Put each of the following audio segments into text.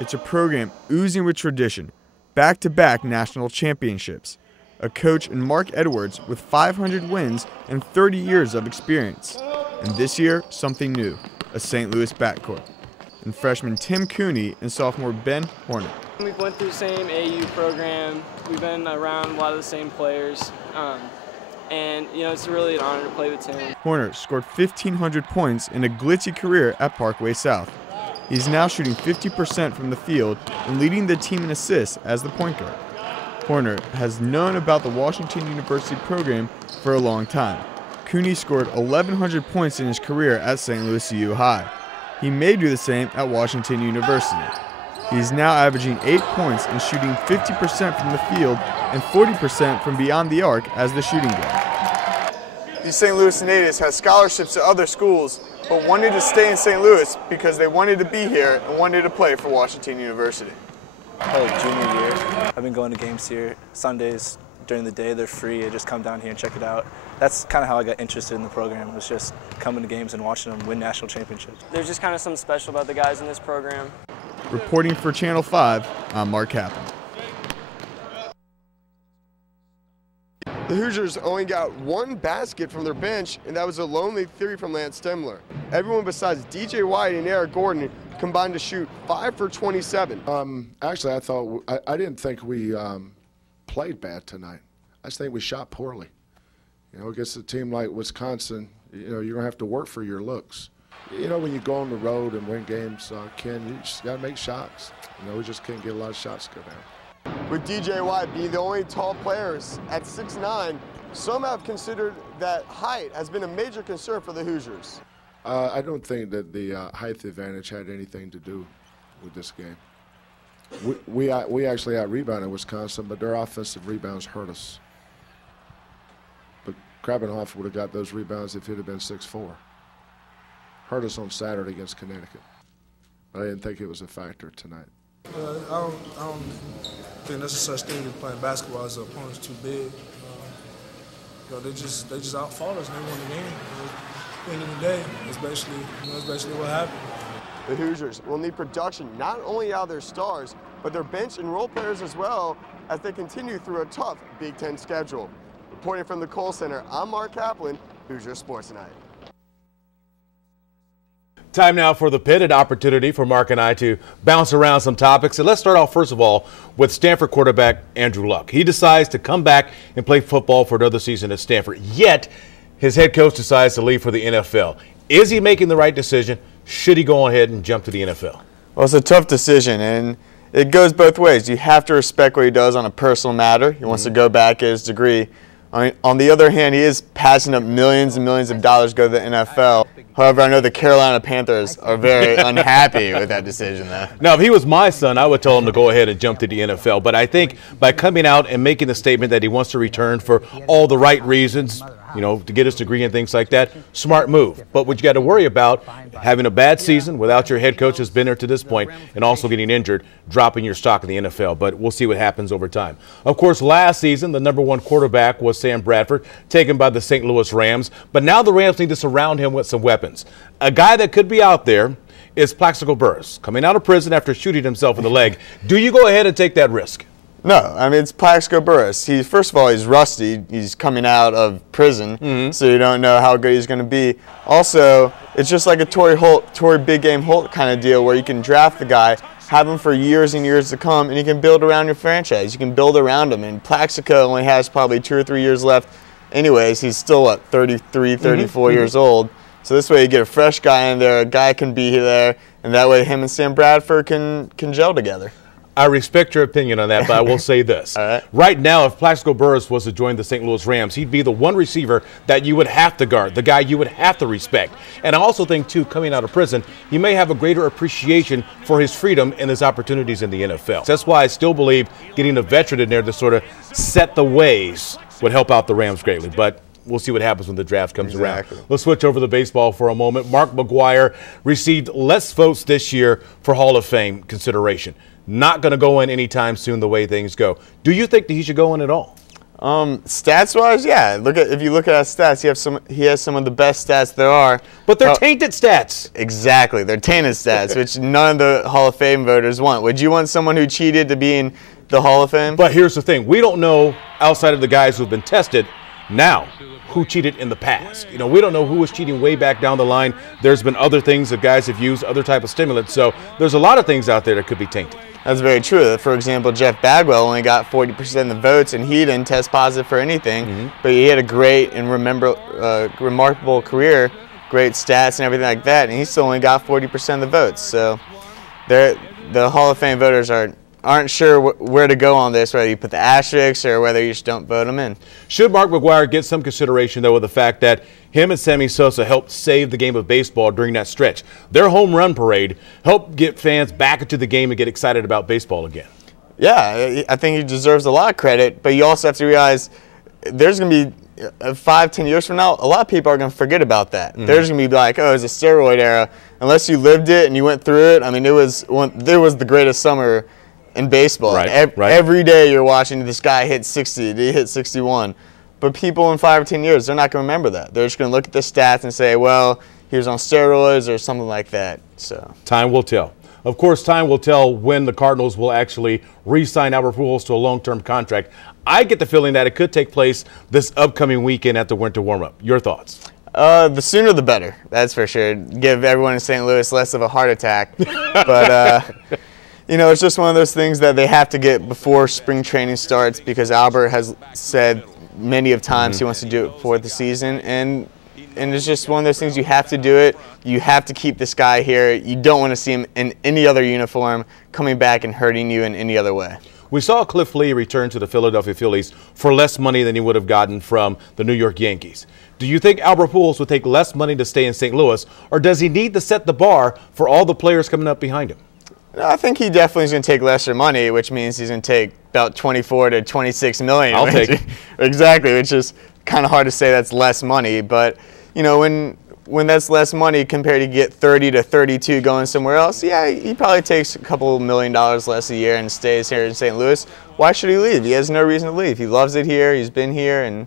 It's a program oozing with tradition, back-to-back national championships, a coach in Mark Edwards with 500 wins and 30 years of experience. And this year, something new, a St. Louis backcourt. And freshman Tim Cooney and sophomore Ben Horner. We went through the same AU program. We've been around a lot of the same players. And, it's really an honor to play with Tim. Horner scored 1,500 points in a glitzy career at Parkway South. He's now shooting 50% from the field and leading the team in assists as the point guard. Horner has known about the Washington University program for a long time. Cooney scored 1,100 points in his career at St. Louis CU High. He may do the same at Washington University. He's now averaging 8 points and shooting 50% from the field and 40% from beyond the arc as the shooting guard. These St. Louis natives had scholarships to other schools, but wanted to stay in St. Louis because they wanted to be here and wanted to play for Washington University. Probably junior year. I've been going to games here Sundays during the day. They're free. I just come down here and check it out. That's kind of how I got interested in the program, was just coming to games and watching them win national championships. There's just kind of something special about the guys in this program. Reporting for Channel 5, I'm Mark Kaplan. The Hoosiers only got one basket from their bench, and that was a lonely three from Lance Stemler. Everyone besides DJ White and Eric Gordon combined to shoot 5 for 27. Actually, I didn't think we played bad tonight. I just think we shot poorly. Against a team like Wisconsin, you're going to have to work for your looks. When you go on the road and win games, Ken, you just got to make shots. We just can't get a lot of shots to go down. With DJ White being the only tall players at 6'9", some have considered that height has been a major concern for the Hoosiers. I don't think that the height advantage had anything to do with this game. We actually out-rebounded Wisconsin, but their offensive rebounds hurt us. But Krabbenhoff would have got those rebounds if it had been 6'4". Hurt us on Saturday against Connecticut. But I didn't think it was a factor tonight. I don't think there's such thing as playing basketball as the opponent's too big. They just outfought us and they won the game. At the end of the day, it's basically what happened. The Hoosiers will need production not only out of their stars, but their bench and role players as well as they continue through a tough Big Ten schedule. Reporting from the Kohl Center, I'm Mark Kaplan, Hoosier Sports Tonight. Time now for the Pit, an opportunity for Mark and I to bounce around some topics. And let's start off, first of all, with Stanford quarterback Andrew Luck. He decides to come back and play football for another season at Stanford, yet his head coach decides to leave for the NFL. Is he making the right decision? Should he go ahead and jump to the NFL? Well, it's a tough decision, and it goes both ways. You have to respect what he does on a personal matter. He wants to go back, get his degree. On the other hand, he is passing up millions and millions of dollars to go to the NFL. However, I know the Carolina Panthers are very unhappy with that decision, though. Now, if he was my son, I would tell him to go ahead and jump to the NFL. But I think by coming out and making the statement that he wants to return for all the right reasons, to get his degree and things like that, smart move. But what you got to worry about, having a bad season without your head coach has been there to this point, and also getting injured, dropping your stock in the NFL. But we'll see what happens over time. Of course, last season, the #1 quarterback was Sam Bradford, taken by the St. Louis Rams. But now the Rams need to surround him with some weapons. A guy that could be out there is Plaxico Burress, coming out of prison after shooting himself in the leg. Do you go ahead and take that risk? No, it's Plaxico Burress. First of all, he's rusty. He's coming out of prison, so you don't know how good he's going to be. Also, it's just like a Torrey Big Game Holt kind of deal where you can draft the guy, have him for years and years to come, and you can build around your franchise. You can build around him, and Plaxico only has probably 2 or 3 years left. Anyways, he's still, 33, 34 years old. So this way you get a fresh guy in there, a guy can be there, and that way him and Sam Bradford can gel together. I respect your opinion on that, but I will say this. All right. Right now, if Plaxico Burress was to join the St. Louis Rams, he'd be the one receiver that you would have to guard, the guy you would have to respect. And I also think, too, coming out of prison, he may have a greater appreciation for his freedom and his opportunities in the NFL. That's why I still believe getting a veteran in there to sort of set the ways would help out the Rams greatly. But we'll see what happens when the draft comes around. Let's switch over to baseball for a moment. Mark McGwire received less votes this year for Hall of Fame consideration. Not going to go in anytime soon the way things go. Do you think that he should go in at all? Stats-wise, yeah. If you look at his stats, he has some of the best stats there are. But they're tainted stats. Exactly, they're tainted stats, which none of the Hall of Fame voters want. Would you want someone who cheated to be in the Hall of Fame? But here's the thing: we don't know, outside of the guys who've been tested, now who cheated in the past. You know, we don't know who was cheating way back down the line. There's been other things that guys have used, other type of stimulants. So there's a lot of things out there that could be tainted. That's very true. For example, Jeff Bagwell only got 40% of the votes, and he didn't test positive for anything. But he had a great and remarkable career, great stats and everything like that, and he still only got 40% of the votes. So the Hall of Fame voters aren't sure where to go on this, whether you put the asterisks or whether you just don't vote them in. Should Mark McGwire get some consideration, though, with the fact that him and Sammy Sosa helped save the game of baseball during that stretch? Their home run parade helped get fans back into the game and get excited about baseball again. Yeah, I think he deserves a lot of credit, but you also have to realize there's going to be 5-10 years from now, a lot of people are going to forget about that. There's going to be like, oh, it was a steroid era. Unless you lived it and you went through it, I mean, it was the greatest summer in baseball. Right, Every day you're watching this guy hit 60, he hit 61. But people in 5 or 10 years, they're not going to remember that. They're just going to look at the stats and say, well, he was on steroids or something like that. So time will tell. Of course, time will tell when the Cardinals will actually re-sign Albert Pujols to a long-term contract. I get the feeling that it could take place this upcoming weekend at the winter warm-up. Your thoughts? The sooner the better, that's for sure. Give everyone in St. Louis less of a heart attack. But, you know, it's just one of those things that they have to get before spring training starts, because Albert has said many of times he wants to do it before the season, and it's just one of those things. You have to do it. You have to keep this guy here. You don't want to see him in any other uniform coming back and hurting you in any other way. We saw Cliff Lee return to the Philadelphia Phillies for less money than he would have gotten from the New York Yankees. Do you think Albert Pujols would take less money to stay in St. Louis, or does he need to set the bar for all the players coming up behind him? I think he definitely is going to take lesser money, which means he's going to take about 24 to 26 million. I'll take it. Exactly, which is kind of hard to say that's less money. But, you know, when that's less money compared to get 30 to 32 going somewhere else, yeah, he probably takes a couple $1 million less a year and stays here in St. Louis. Why should he leave? He has no reason to leave. He loves it here. He's been here, and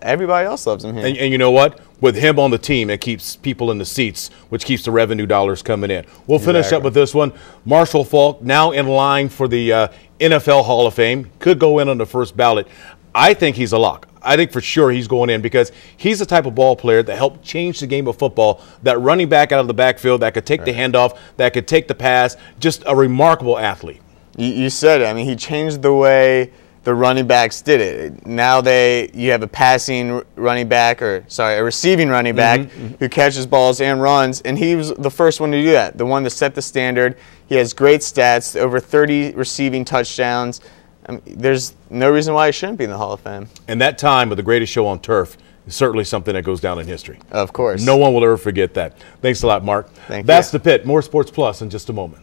everybody else loves him here. And you know what? With him on the team, it keeps people in the seats, which keeps the revenue dollars coming in. We'll finish up with this one. Marshall Faulk, now in line for the NFL Hall of Fame, could go in on the first ballot. I think he's a lock. I think for sure he's going in, because he's the type of ball player that helped change the game of football, that running back out of the backfield that could take the handoff, that could take the pass, just a remarkable athlete. You said it. I mean, he changed the way the running backs did it. Now you have a passing running back, a receiving running back who catches balls and runs, and he was the first one to do that, the one to set the standard. He has great stats, over 30 receiving touchdowns. I mean, there's no reason why he shouldn't be in the Hall of Fame. And that time with the greatest show on turf is certainly something that goes down in history. Of course. No one will ever forget that. Thanks a lot, Mark. Thank you. That's The Pit. More Sports Plus in just a moment.